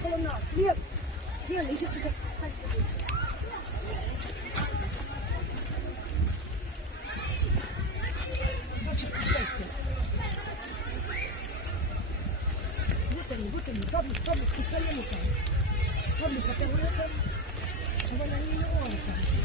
около нас. Лен, Лен, иди сюда, спускайся. Доча, спускайся. Вот они, Павлик, поцелуй там. Павлик, поцелуй там. Вон они, вон там.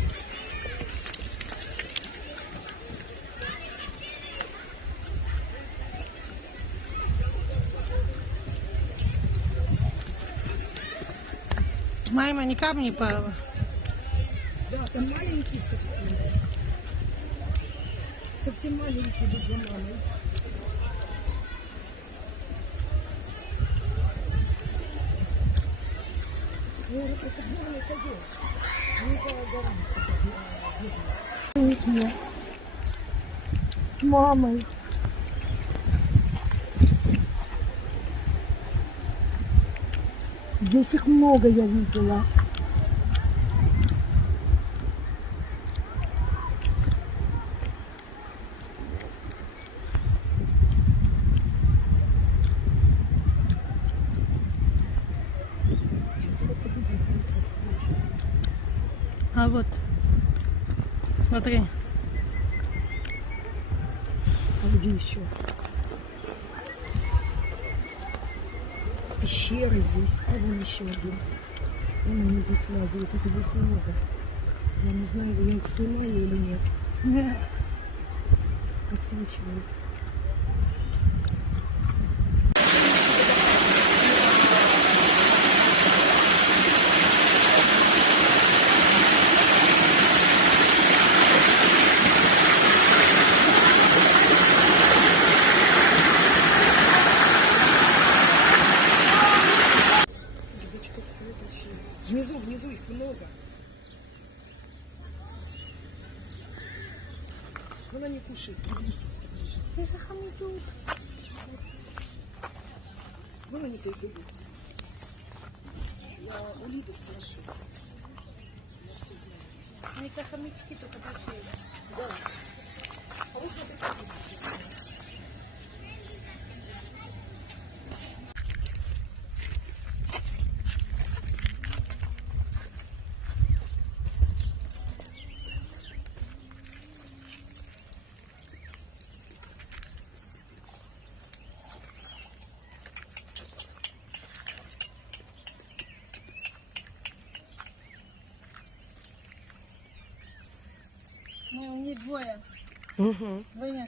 Мама, не камни пала. Да, там маленький совсем. Совсем маленький будет за мамой. Это горный козел. Не с мамой. Здесь их много я видела. А вот, смотри. А где еще? Пещера здесь. А вон еще один. Вон они здесь лазят. Это здесь много. Я не знаю, я их снимаю или нет. Отсвечивают. Внизу их много. Вон они кушают, приблизь их поближе. Если хомяки идут. Вон они-то идут. Я у Лиды спрошу. Я все знаю. Они как хомячки, только большие. Да. А вот смотри, Не, у них двое. Угу. Двойня.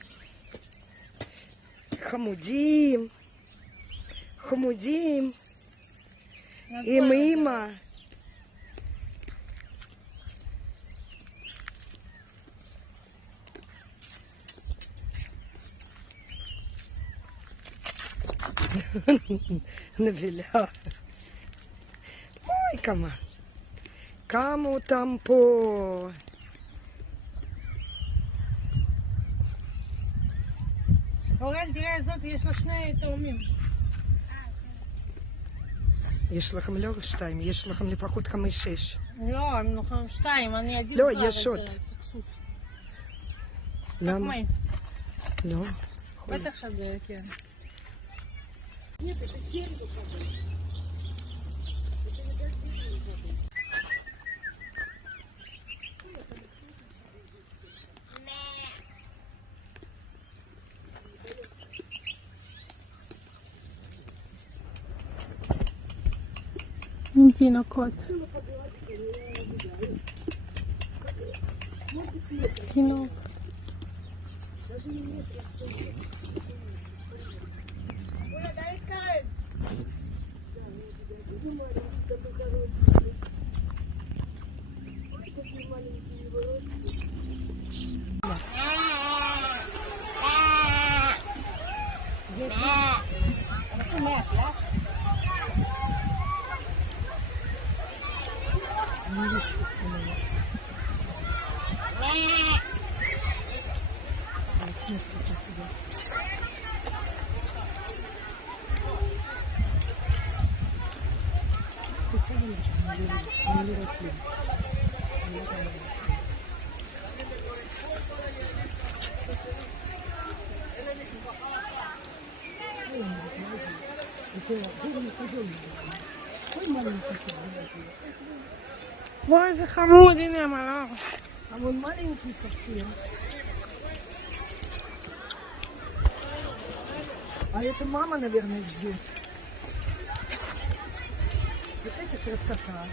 Хамудим. Хамудим. На И двое мимо. Навіля. Ой, кама. Каму там по. אורן, תראה את זאת, יש לה שני תאומים. יש לכם לא 2, יש לכם לפחות 5-6. לא, הם נוחים 2, אני עדיין לא, כבר יש עוד. את הכסוס. למה? לא. בטח שזה, כן. תינוקות. תינוק. Ой, איזה חמוד, הנה המלאך. А он маленький совсем. А это мама, наверное, ждет. Вот это красота.